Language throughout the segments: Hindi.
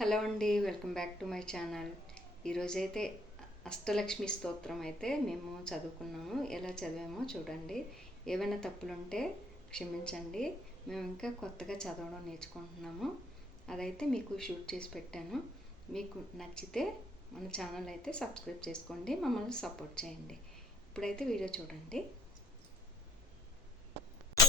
హలో అండి welcome back to my channel. ఈరోజైతే అష్టలక్ష్మి స్తోత్రం అయితే మేము చదువుకున్నాము. ఎలా చదివామో చూడండి. ఏమైనా తప్పులుంటే క్షమించండి. మేము ఇంకా కొత్తగా చదవడం నేర్చుకుంటున్నాము. అదైతే మీకు షూట్ చేసి పెట్టాను. మీకు నచ్చితే మన ఛానల్ అయితే సబ్స్క్రైబ్ చేసుకోండి. మమ్మల్ని సపోర్ట్ చేయండి. ఇప్పుడైతే వీడియో చూడండి.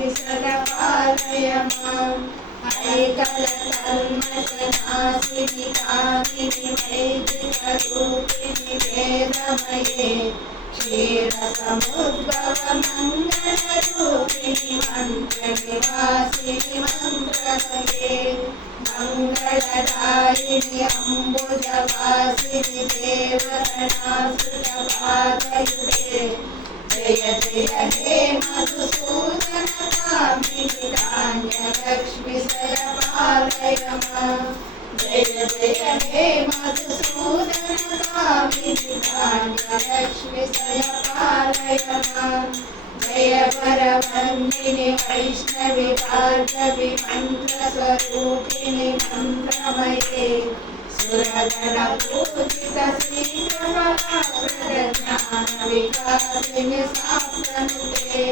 आदिलक्ष्मि सरपालय माम् ऐकलकल्मषनाशिनि कामिनि वैदिकरूपिणि वेदमये क्षीरसमुद्भवमङ्गलरूपिणि मन्त्रनिवासिनि मन्त्रमये मङ्गलदायिनि जय जय हे मधुसूदन जय परमन्दिनि वैष्णवि भार्गवि मन्त्रस्वरूपिणि मन्त्रमये। सुरगणपूजित श्रीप्रभवाप्रज्ञानविकासिनि शास्त्रनुते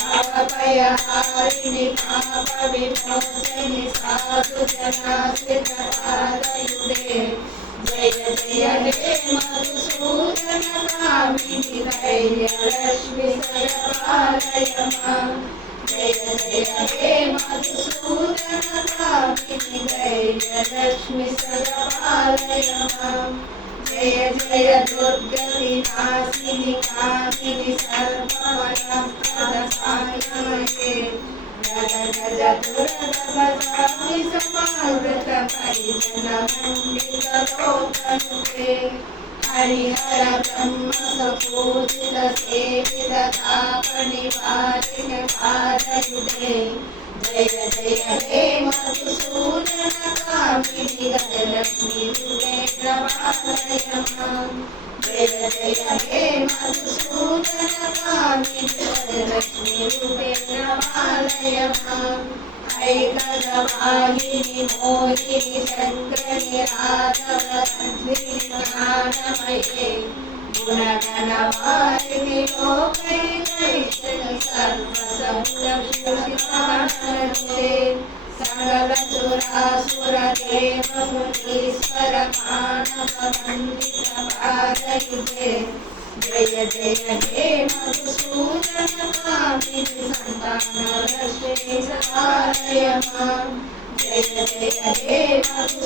भवभयहारिणि पापविमोचनि साधुजनाश्रितपादयुते धैर्यलक्ष्मि सरपालय माम् जय जय हे मधुसूदन कामिनि धैर्यलक्ष्मि सरपालय माम् जय जय दुर्गविनाशिनि कामिनि सर्ववनप्रदसायये गज गज दुर्गभजामि समावृत परिजनमण्डितलोकनुते हरिहर ब्रह्म सपूजित सेवित तापनिवारिण पादयुते जय जय हे मधुसूदन कामिनि गजलक्ष्मी माम् जय जय हे मधुसूदन कामिनि गजलक्ष्मी रूपेण माम् ऐकदवाहिनि मोहिनि ज्ञानमये गुणगणवारिणि लोकैकैश्वरि सकलसुरासुरदेवमुनीश्वर जय जय हे मधुसूदन सन्तानलक्ष्मी सहाय माम् जय जय हे मधुसूदन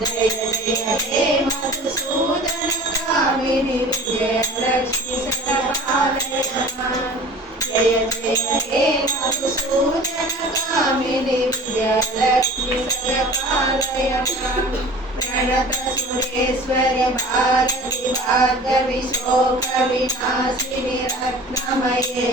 जय जय हे मधुसूदन कामिनि विजयलक्ष्मि सतपालय जय जय हे मधुसूदन कामिनि विजयलक्ष्मि सतपालय प्रणत सुरेश्वरि भारति भार्गवि शोकविनाशिनि रत्नमये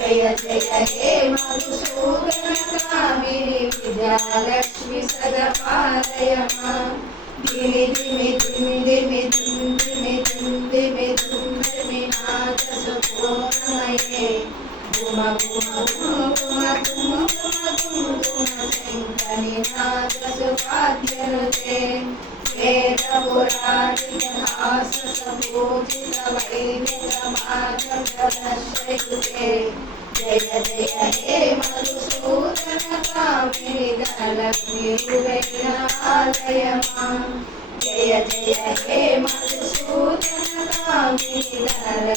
जय जय हे मधुसूदन कामिनि विद्यालक्ष्मि सदपालय धिमि धिमि धिमि धिम धिमि धिम धिमि धुम धिमि नाद सुपूर्णमये गुम गुम गुम गुम गुम गुम गुम गुम शङ्करि नाद वैनमाजगदश्रयुते जय जय हे मधुसूदन कामिनिदालक्ष्मीरुवेणालय माम् जय जय हे मधुसूदन कामिनिदालक्ष्मी